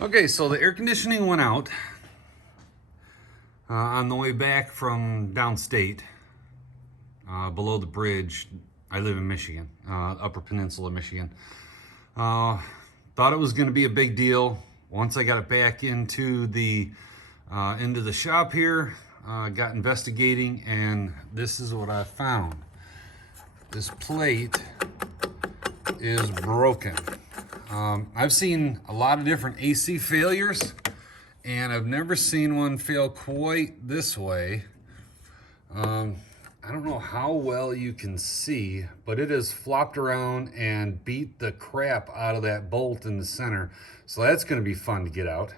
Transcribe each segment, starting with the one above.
Okay, so the air conditioning went out on the way back from downstate, below the bridge. I live in Michigan, Upper Peninsula, Michigan. Thought it was going to be a big deal. Once I got it back into the shop here, got investigating, and this is what I found. This plate is broken. I've seen a lot of different AC failures, and I've never seen one fail quite this way. I don't know how well you can see, but it has flopped around and beat the crap out of that bolt in the center. So that's going to be fun to get out.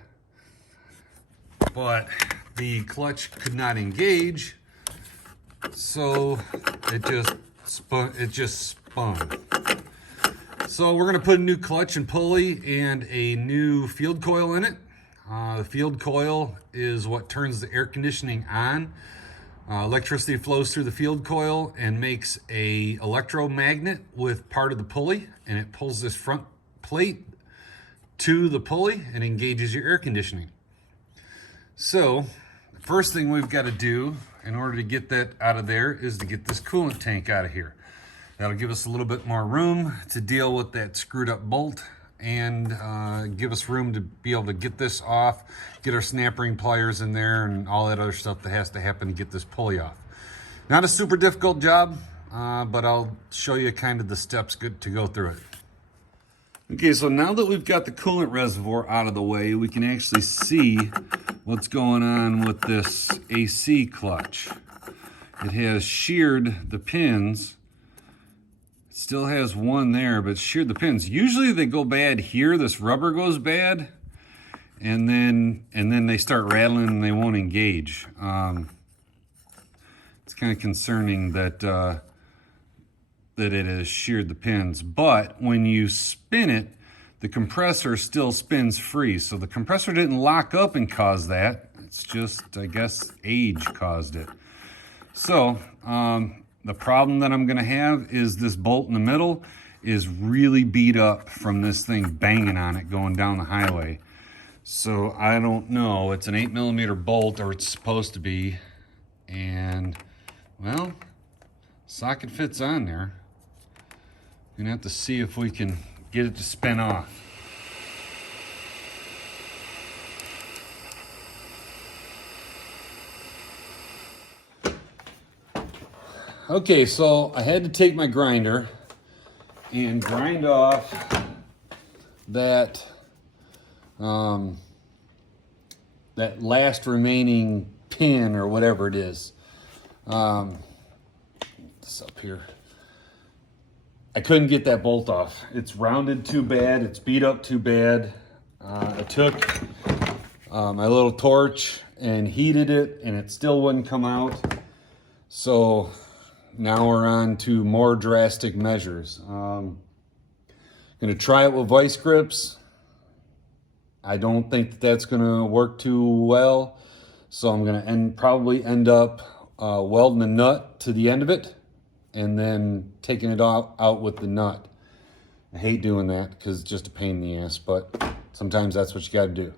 But the clutch could not engage, so it just spun. So we're gonna put a new clutch and pulley and a new field coil in it. The field coil is what turns the air conditioning on. Electricity flows through the field coil and makes a electromagnet with part of the pulley, and it pulls this front plate to the pulley and engages your air conditioning. So the first thing we've got to do in order to get that out of there is to get this coolant tank out of here. That'll give us a little bit more room to deal with that screwed up bolt, and give us room to be able to get this off, get our snap ring pliers in there, and all that other stuff that has to happen to get this pulley off. Not a super difficult job, but I'll show you kind of the steps good to go through it. Okay, so now that we've got the coolant reservoir out of the way, we can actually see what's going on with this AC clutch. It has sheared the pins. Still has one there, but sheared the pins. Usually they go bad here. This rubber goes bad, and then they start rattling and they won't engage. It's kind of concerning that that it has sheared the pins. But when you spin it, the compressor still spins free. So the compressor didn't lock up and cause that. It's just, I guess, age caused it. So the problem that I'm gonna have is this bolt in the middle is really beat up from this thing banging on it going down the highway. So I don't know, it's an 8mm bolt, or it's supposed to be, and well, socket fits on there. Gonna have to see if we can get it to spin off. Okay, so I had to take my grinder and grind off that that last remaining pin or whatever it is. This up here. I couldn't get that bolt off. It's rounded too bad. It's beat up too bad. I took my little torch and heated it, and it still wouldn't come out. So now we're on to more drastic measures. Gonna try it with vice grips. I don't think that that's gonna work too well. So I'm gonna probably end up welding a nut to the end of it and then taking it out with the nut. I hate doing that because it's just a pain in the ass, but sometimes that's what you gotta do.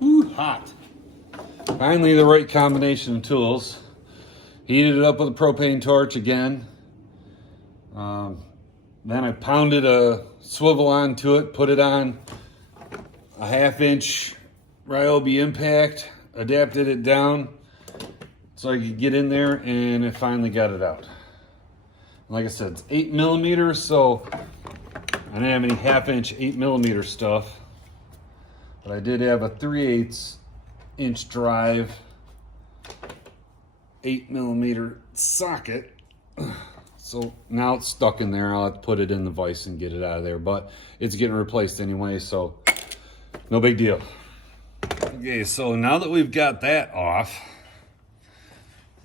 Ooh, hot. Finally, the right combination of tools. Heated it up with a propane torch again. Then I pounded a swivel onto it, put it on a 1/2-inch Ryobi impact, adapted it down so I could get in there, and it finally got it out. Like I said, it's 8mm, so I didn't have any 1/2-inch 8mm stuff, but I did have a 3/8-inch drive 8mm socket. So now it's stuck in there. I'll have to put it in the vise and get it out of there, but it's getting replaced anyway, so no big deal. Okay, so now that we've got that off,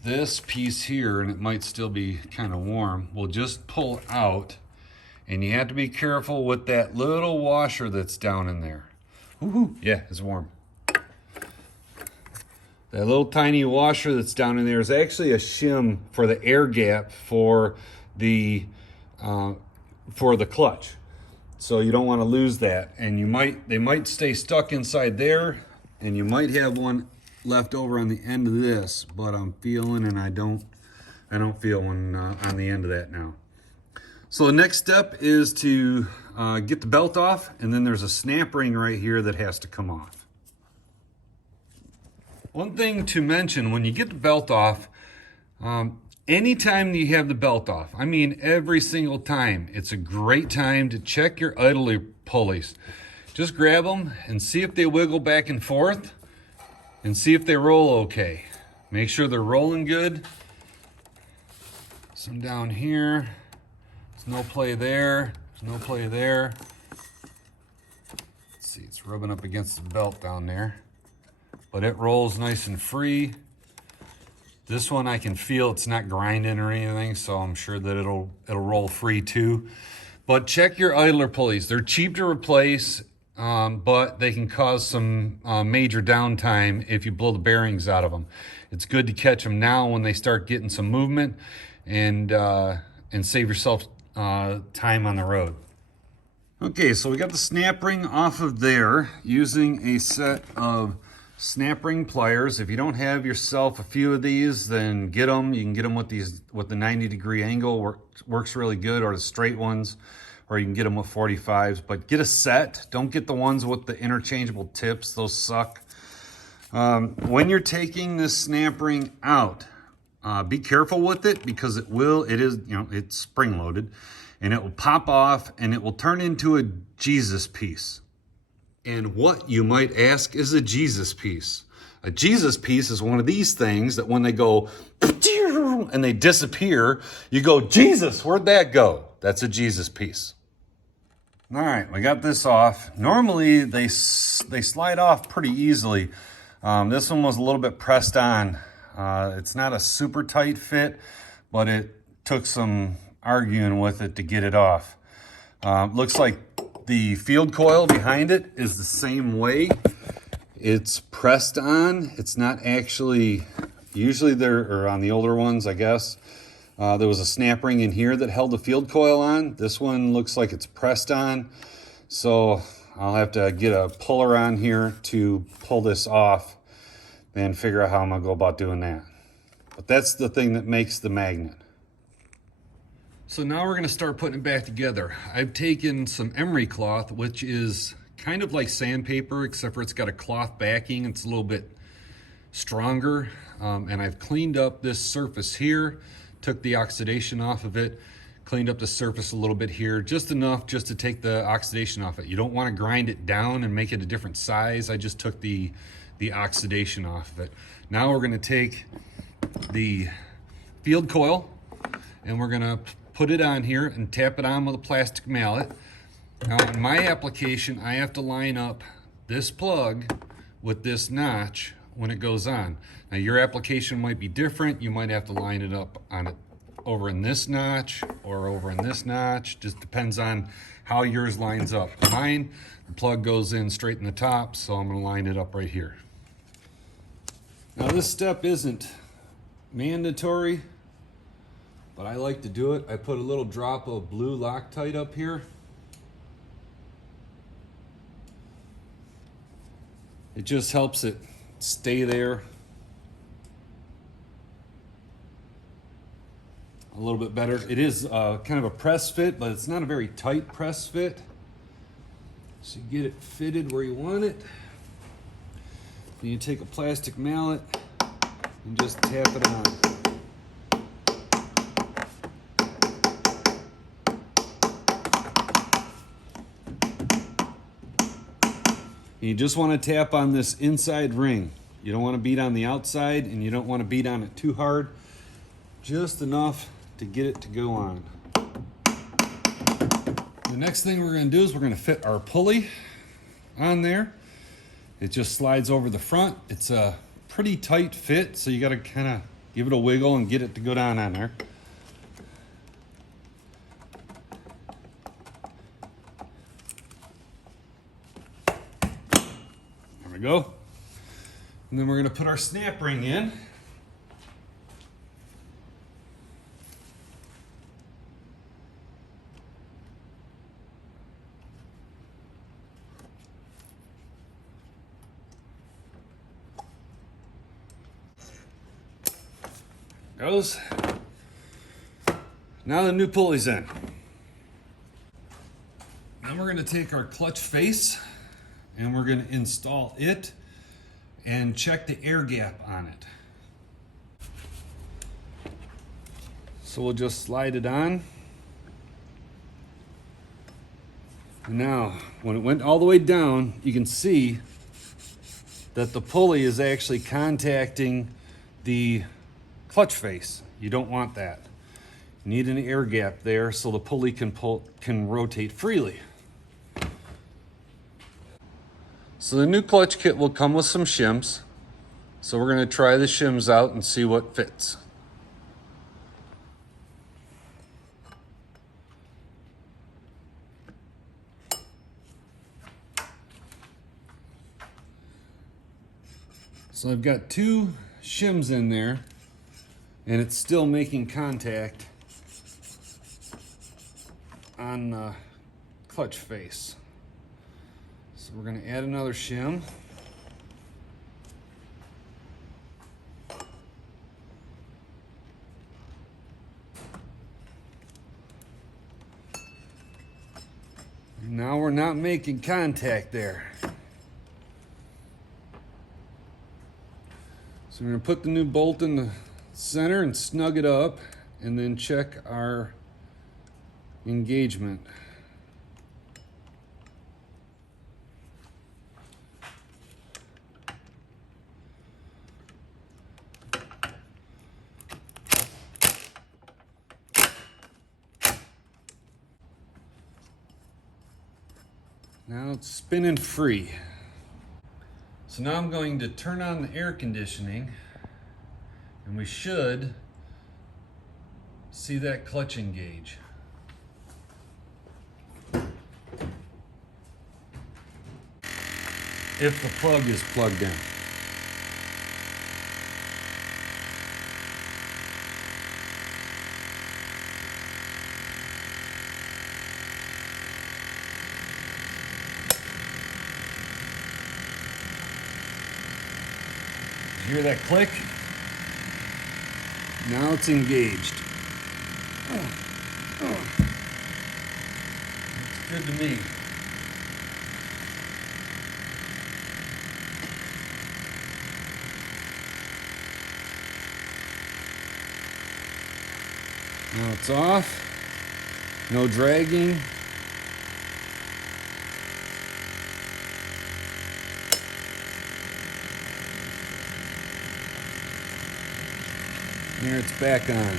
this piece here, and it might still be kind of warm, will just pull out, and you have to be careful with that little washer that's down in there. Woohoo! Yeah, it's warm. That little tiny washer that's down in there is actually a shim for the air gap for the clutch. So you don't want to lose that, and they might stay stuck inside there, and you might have one left over on the end of this, but I'm feeling, and I don't feel one on the end of that now. So the next step is to get the belt off, and then there's a snap ring right here that has to come off. One thing to mention when you get the belt off, anytime you have the belt off, I mean every single time, it's a great time to check your idler pulleys. Just grab them and see if they wiggle back and forth, and see if they roll okay. Make sure they're rolling good. Some down here. There's no play there. There's no play there. Let's see, it's rubbing up against the belt down there. But it rolls nice and free. This one I can feel it's not grinding or anything, so I'm sure that it'll roll free too. But check your idler pulleys. They're cheap to replace, but they can cause some major downtime if you blow the bearings out of them. It's good to catch them now when they start getting some movement, and save yourself time on the road. Okay, so we got the snap ring off of there using a set of snap ring pliers. If you don't have yourself a few of these, then get them. You can get them with the 90-degree angle, works really good, or the straight ones, or you can get them with 45s, but get a set. Don't get the ones with the interchangeable tips. Those suck. When you're taking this snap ring out, be careful with it, because it's spring loaded, and it will pop off and it will turn into a Jesus piece. And what, you might ask, is a Jesus piece? A Jesus piece is one of these things that when they go and they disappear, you go, Jesus, where'd that go? That's a Jesus piece. All right, we got this off. Normally they slide off pretty easily. This one was a little bit pressed on. It's not a super tight fit, but it took some arguing with it to get it off. Looks like the field coil behind it is the same way. It's pressed on. It's not actually, usually or on the older ones, I guess, there was a snap ring in here that held the field coil on. This one looks like it's pressed on. So I'll have to get a puller on here to pull this off and figure out how I'm gonna go about doing that. But that's the thing that makes the magnet. So now we're gonna start putting it back together. I've taken some emery cloth, which is kind of like sandpaper, except for it's got a cloth backing. It's a little bit stronger. And I've cleaned up this surface here, took the oxidation off of it, cleaned up the surface a little bit here, just enough just to take the oxidation off it. You don't wanna grind it down and make it a different size. I just took the oxidation off of it. Now we're gonna take the field coil and we're gonna put it on here and tap it on with a plastic mallet. Now in my application, I have to line up this plug with this notch when it goes on. Now your application might be different. You might have to line it up on it over in this notch or over in this notch. Just depends on how yours lines up. Mine, the plug goes in straight in the top, so I'm gonna line it up right here. Now this step isn't mandatory, but I like to do it. I put a little drop of blue Loctite up here. It just helps it stay there a little bit better. It is kind of a press fit, but it's not a very tight press fit. So you get it fitted where you want it. Then you take a plastic mallet and just tap it on. You just want to tap on this inside ring. You don't want to beat on the outside, and you don't want to beat on it too hard. Just enough to get it to go on. The next thing we're going to do is we're going to fit our pulley on there. It just slides over the front. It's a pretty tight fit, so you got to kind of give it a wiggle and get it to go down on there. There we go. And then we're going to put our snap ring in. Goes. Now the new pulley's in. Now we're going to take our clutch face and we're going to install it and check the air gap on it. So we'll just slide it on. And now, when it went all the way down, you can see that the pulley is actually contacting the clutch face. You don't want that. You need an air gap there so the pulley can rotate freely. So the new clutch kit will come with some shims. So we're going to try the shims out and see what fits. So I've got 2 shims in there and it's still making contact on the clutch face. So we're going to add another shim. Now we're not making contact there. So we're going to put the new bolt in the center and snug it up and then check our engagement. Now it's spinning free. So now I'm going to turn on the air conditioning and we should see that clutch engage. If the plug is plugged in. Hear that click? Now it's engaged. Looks good to me. Now it's off. No dragging. Here it's back on.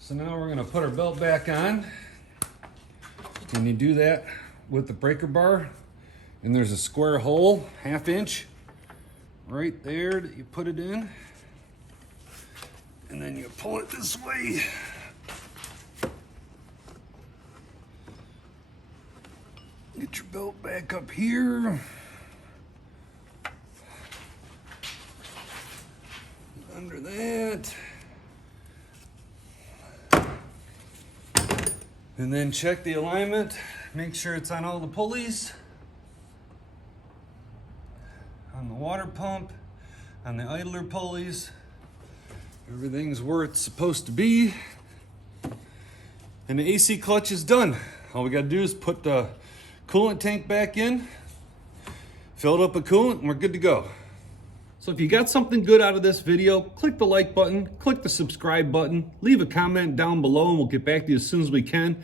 So now we're going to put our belt back on. And you do that with the breaker bar. And there's a square hole, 1/2 inch, right there that you put it in. And then you pull it this way. Get your belt back up here. Under that. And then check the alignment. Make sure it's on all the pulleys. On the water pump, on the idler pulleys. Everything's where it's supposed to be. And the AC clutch is done. All we gotta do is put the coolant tank back in, fill it up with coolant, and we're good to go. So if you got something good out of this video, click the like button, click the subscribe button, leave a comment down below and we'll get back to you as soon as we can.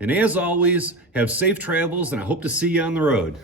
And as always, have safe travels and I hope to see you on the road.